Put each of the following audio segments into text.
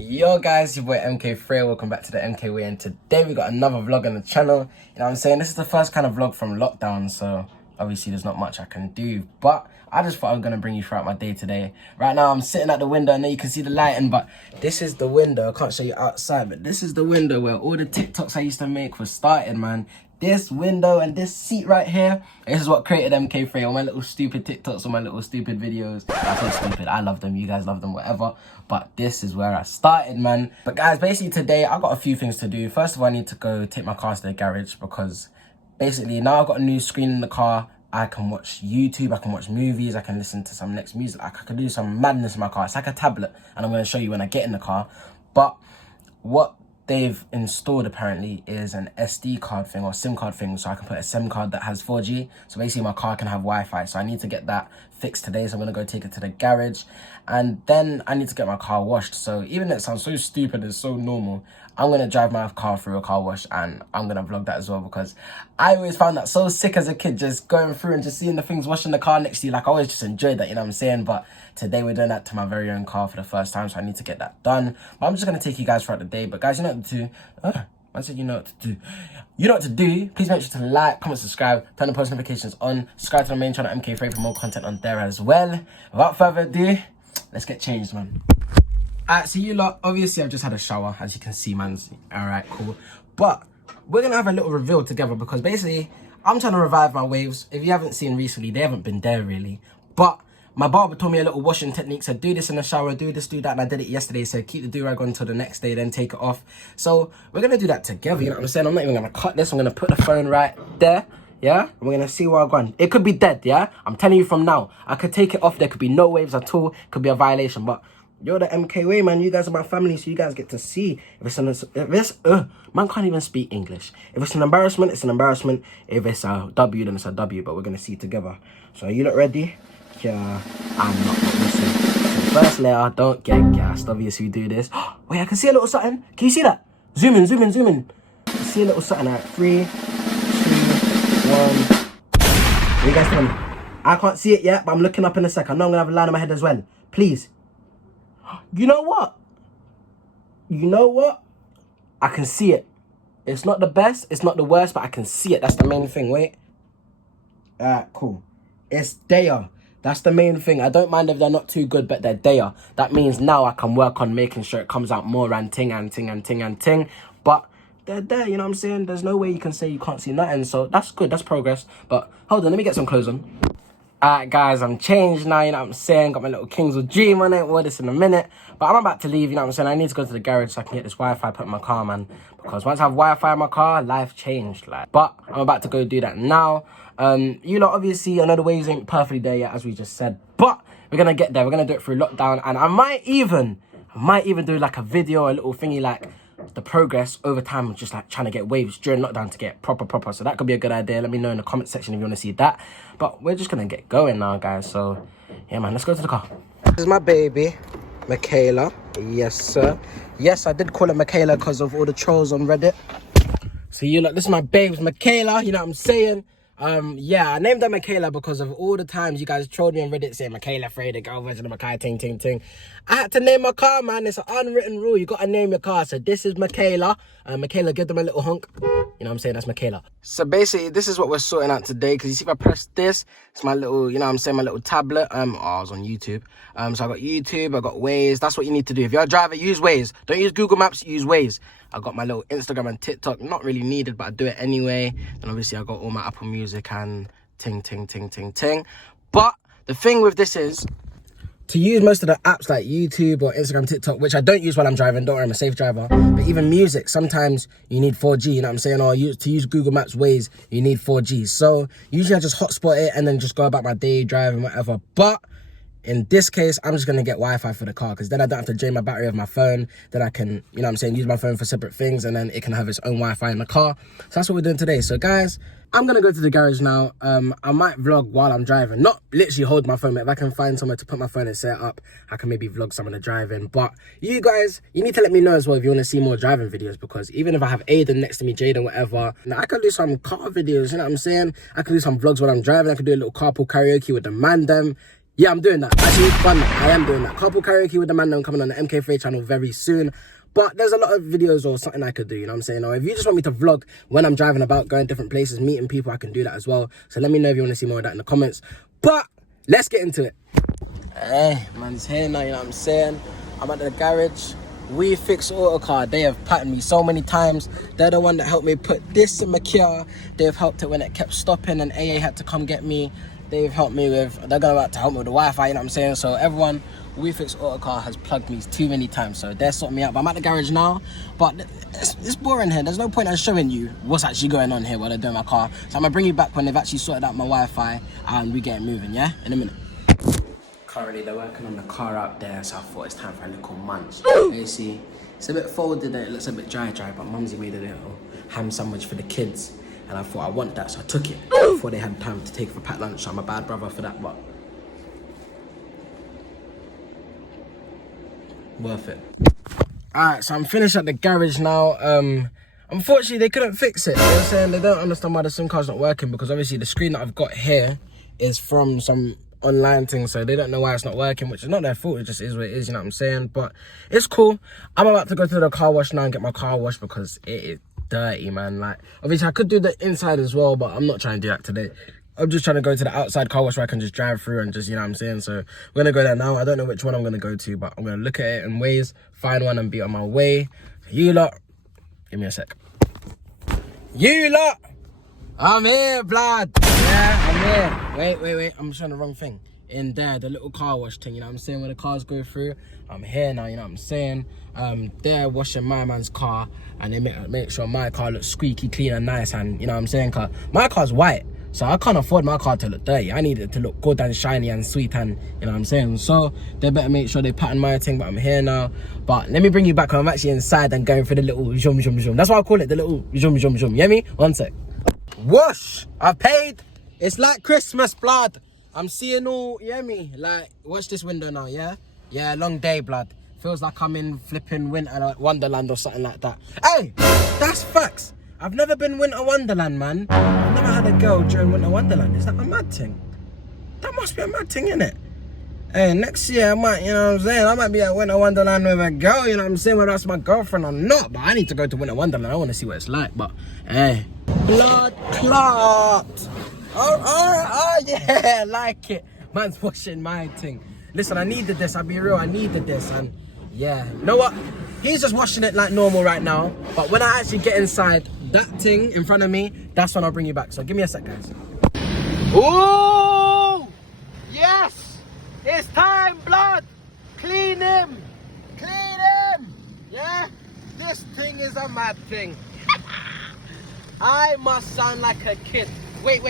Yo guys, your boy Mkfray, welcome back to the MK Way, and today we got another vlog on the channel. You know what I'm saying? This is the first kind of vlog from lockdown, so obviously there's not much I can do, but I just thought I was going to bring you throughout my day today. Right now I'm sitting at the window. I know you can see the lighting, but this is the window. I can't show you outside, but this is the window where all the TikToks I used to make were started, man. This window and this seat right here, this is what created Mkfray, all my little stupid TikToks, all my little stupid videos. I say stupid, I love them, you guys love them, whatever. But this is where I started, man. But guys, basically today, I've got a few things to do. First of all, I need to go take my car to the garage because basically now I've got a new screen in the car. I can watch YouTube, I can watch movies, I can listen to some next music. I can do some madness in my car. It's like a tablet, and I'm going to show you when I get in the car. But what they've installed apparently is an SD card thing or SIM card thing, so I can put a SIM card that has 4G. So basically my car can have Wi-Fi, so I need to get that fixed today. So I'm gonna go take it to the garage, and then I need to get my car washed. So even though it sounds so stupid, it's so normal, I'm gonna drive my car through a car wash, and I'm gonna vlog that as well, because I always found that so sick as a kid, just going through and just seeing the things washing the car next to you. Like, I always just enjoyed that, you know what I'm saying? But today we're doing that to my very own car for the first time, so I need to get that done. But I'm just gonna take you guys throughout the day. But guys, you know what to do. I said you know what to do. You know what to do. Please make sure to like, comment, subscribe, turn the post notifications on, subscribe to the main channel Mkfray for more content on there as well. Without further ado, let's get changed, man. Alright, so you lot, obviously I've just had a shower, as you can see, man. Alright, cool. But we're gonna have a little reveal together, because basically I'm trying to revive my waves. If you haven't seen recently, they haven't been there really. But my barber told me a little washing technique, said do this in the shower, do this, do that, and I did it yesterday. Said keep the do-rag on until the next day, then take it off. So we're gonna do that together, you know what I'm saying? I'm not even gonna cut this, I'm gonna put the phone right there. Yeah, and we're gonna see where I'm going. It could be dead, yeah? I'm telling you from now. I could take it off, there could be no waves at all, could be a violation, but you're the MK Way, man. You guys are my family, so you guys get to see. If it's man can't even speak English. If it's an embarrassment, it's an embarrassment. If it's a W, then it's a W, but we're gonna see together. So are you lot ready? Yeah, I'm not listening. So the first layer, don't get gassed. Obviously we do this. Wait, I can see a little something. Can you see that? Zoom in, zoom in, zoom in. I can see a little something. Alright, 3, 2, 1. What you guys doing? I can't see it yet, but I'm looking up in a sec. I know I'm gonna have a line on my head as well. Please. You know what? You know what? I can see it. It's not the best, it's not the worst, but I can see it. That's the main thing. Wait. Alright, cool. It's there. That's the main thing. I don't mind if they're not too good, but they're there. That means now I can work on making sure it comes out more and ting and ting and ting and ting. But they're there, you know what I'm saying? There's no way you can say you can't see nothing. So that's good, that's progress. But hold on, let me get some clothes on. Alright guys, I'm changed now, you know what I'm saying? Got my little Kingswood dream on it, all this in a minute. But I'm about to leave, you know what I'm saying? I need to go to the garage so I can get this Wi-Fi put in my car, man. Because once I have Wi-Fi in my car, life changed, like. But I'm about to go do that now. You lot, obviously, I know the waves ain't perfectly there yet, as we just said. But we're gonna get there, we're gonna do it through lockdown. And I might even do like a video, a little thingy, like the progress over time of just like trying to get waves during lockdown to get proper. So that could be a good idea. Let me know in the comment section if you want to see that. But we're just gonna get going now, guys. So yeah, man, let's go to the car. This is my baby Michaela. Yes sir. Yes, I did call her Michaela because of all the trolls on Reddit. So you look, this is my babes Michaela, you know what I'm saying? Yeah, I named her Michaela because of all the times you guys trolled me on Reddit saying Michaela Frey, the girl version of Makai, ting, ting, ting. I had to name my car, man. It's an unwritten rule. You got to name your car. So this is Michaela. Michaela, give them a little honk. You know what I'm saying? That's Michaela. So basically, this is what we're sorting out today. Because you see if I press this, it's my little, you know what I'm saying, my little tablet. I was on YouTube. So I got YouTube, I got Waze. That's what you need to do. If you're a driver, use Waze. Don't use Google Maps, use Waze. I got my little Instagram and TikTok, not really needed, but I do it anyway. And obviously I got all my Apple Music and ting. But the thing with this is, to use most of the apps like YouTube or Instagram, TikTok, which I don't use while I'm driving, don't worry, I'm a safe driver. But even music, sometimes you need 4G, you know what I'm saying? Or to use Google Maps Waze, you need 4G. So usually I just hotspot it and then just go about my day driving, whatever. But in this case, I'm just going to get Wi-Fi for the car, because then I don't have to drain my battery of my phone. Then I can, you know what I'm saying, use my phone for separate things, and then it can have its own Wi-Fi in the car. So that's what we're doing today. So guys, I'm going to go to the garage now. I might vlog while I'm driving. Not literally hold my phone, but if I can find somewhere to put my phone and set it up, I can maybe vlog some of the driving. But you guys, you need to let me know as well if you want to see more driving videos, because even if I have Aiden next to me, Jaden, whatever, now I can do some car videos, you know what I'm saying? I can do some vlogs while I'm driving. I can do a little carpool karaoke with the man them. Yeah, I'm doing that. Actually, fun. I am doing that. Couple karaoke with the man coming on the Mkfray channel very soon. But there's a lot of videos or something I could do, you know what I'm saying? Or if you just want me to vlog when I'm driving about, going different places, meeting people, I can do that as well. So let me know if you want to see more of that in the comments. But let's get into it. Hey, man's here now, you know what I'm saying? I'm at the garage. We Fix Auto Car. They have patterned me so many times. They're the one that helped me put this in my Kia. They've helped it when it kept stopping and AA had to come get me. They've helped me with, they're going to help me with the Wi-Fi, you know what I'm saying? So everyone, We Fix Auto Car has plugged me too many times. So they're sorting me out. But I'm at the garage now. But it's boring here. There's no point in showing you what's actually going on here while they're doing my car. So I'm going to bring you back when they've actually sorted out my Wi-Fi and we get it moving, yeah? In a minute. Currently, they're working on the car out there. So I thought it's time for a little munch. You see, it's a bit folded and it looks a bit dry, but Mumsy made a little ham sandwich for the kids. And I thought I want that, so I took it before they had time to take for packed lunch. So I'm a bad brother for that, but worth it. Alright, so I'm finished at the garage now. Unfortunately, they couldn't fix it. You know what I'm saying? They don't understand why the SIM card's not working because obviously the screen that I've got here is from some online thing, so they don't know why it's not working, which is not their fault. It just is what it is, you know what I'm saying? But it's cool. I'm about to go to the car wash now and get my car washed because it is dirty, man. Like, obviously I could do the inside as well, but I'm not trying to do that today. I'm just trying to go to the outside car wash where I can just drive through and just, you know what I'm saying? So we're gonna go there now. I don't know which one I'm gonna go to, but I'm gonna look at it in ways, find one and be on my way. You lot, give me a sec. You lot, I'm here, blood. Yeah, I'm here. Wait, I'm showing the wrong thing. In there, the little car wash thing, you know what I'm saying, where the cars go through. I'm here now, you know what I'm saying. They're washing my man's car and they make sure my car looks squeaky clean and nice, and you know what I'm saying, cause my car's white, so I can't afford my car to look dirty. I need it to look good and shiny and sweet, and you know what I'm saying. So they better make sure they pattern my thing. But I'm here now. But let me bring you back when I'm actually inside and going for the little zoom. That's why I call it the little zoom. You hear me? One sec. Whoosh! I've paid. It's like Christmas, blood. I'm seeing all, you hear me? Like, watch this window now, yeah? Yeah, long day, blood. Feels like I'm in flipping winter wonderland or something like that. Hey, that's facts. I've never been winter wonderland, man. I've never had a girl during winter wonderland. Is that a mad thing? That must be a mad thing, innit? Hey, next year I might, you know what I'm saying? I might be at winter wonderland with a girl, you know what I'm saying? Whether that's my girlfriend or not. But I need to go to winter wonderland. I want to see what it's like, but hey. Blood clot. Oh, yeah, like it. Man's washing my thing. Listen, I needed this. I'll be real, I needed this. And yeah, you know what? He's just washing it like normal right now. But when I actually get inside that thing in front of me, that's when I'll bring you back. So give me a sec, guys. Oh, yes. It's time, blood. Clean him. Clean him. Yeah? This thing is a mad thing. I must sound like a kid. Wait.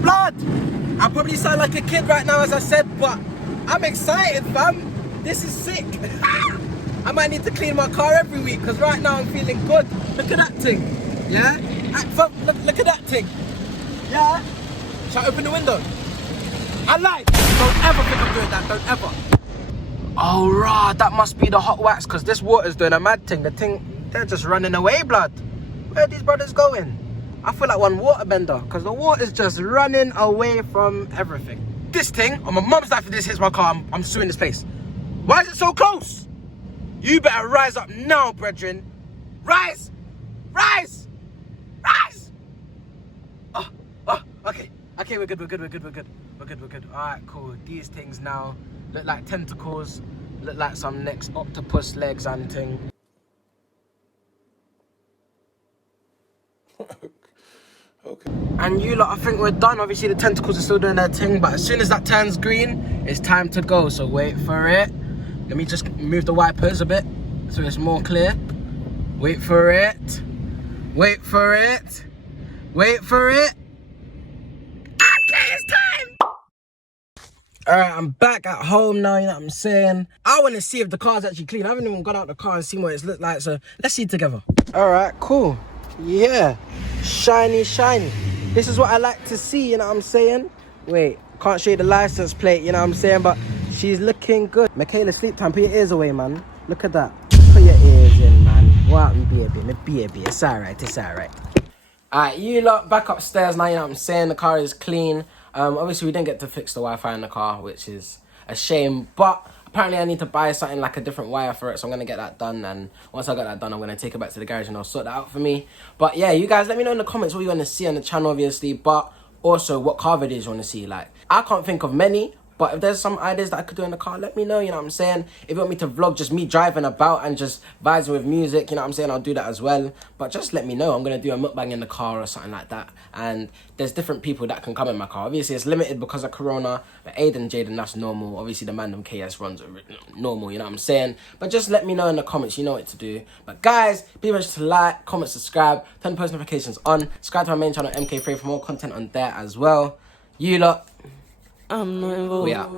Blood! I probably sound like a kid right now, as I said, but I'm excited, fam. This is sick. I might need to clean my car every week, because right now I'm feeling good. Look at that thing. Yeah? Look at that thing. Yeah? Shall I open the window? I lied. Don't ever think I'm doing that. Don't ever. Oh, rah, that must be the hot wax, because this water's doing a mad thing. The thing, they're just running away, blood. Where are these brothers going? I feel like one waterbender, because the water's just running away from everything. This thing, on my mum's life, if this hits my car, I'm suing this place. Why is it so close? You better rise up now, brethren. Rise! Rise! Rise! Okay, we're good. Alright, cool. These things now look like tentacles, look like some next octopus legs and thing. Okay. And you lot, I think we're done. Obviously the tentacles are still doing their thing, but as soon as that turns green, it's time to go. So wait for it. Let me just move the wipers a bit so it's more clear. Wait for it. Wait for it. Wait for it. Okay, it's time. Alright, I'm back at home now, you know what I'm saying? I want to see if the car's actually clean. I haven't even gone out the car and seen what it's looked like, so let's see it together. Alright, cool. Yeah, shiny. This is what I like to see, you know what I'm saying? Wait, can't show you the license plate, you know what I'm saying? But she's looking good. Michaela, sleep time. Put your ears away, man. Look at that. Put your ears in, man. What me baby, me baby. It's alright, it's alright. Alright, you lot back upstairs now, you know what I'm saying? The car is clean. Obviously we didn't get to fix the Wi-Fi in the car, which is a shame. But apparently I need to buy something like a different wire for it, so I'm gonna get that done. And once I got that done, I'm gonna take it back to the garage and they'll sort that out for me. But yeah, you guys let me know in the comments what you want to see on the channel, obviously. But also what car videos you want to see. Like, I can't think of many. But if there's some ideas that I could do in the car, let me know, you know what I'm saying? If you want me to vlog just me driving about and just vibing with music, you know what I'm saying? I'll do that as well. But just let me know. I'm going to do a mukbang in the car or something like that. And there's different people that can come in my car. Obviously, it's limited because of Corona. But Aiden, Jaden, that's normal. Obviously, the man KS runs normal, you know what I'm saying? But just let me know in the comments. You know what to do. But guys, be sure to like, comment, subscribe, turn post notifications on. Subscribe to my main channel, Mkfray, for more content on there as well. You lot. I'm not involved. We out.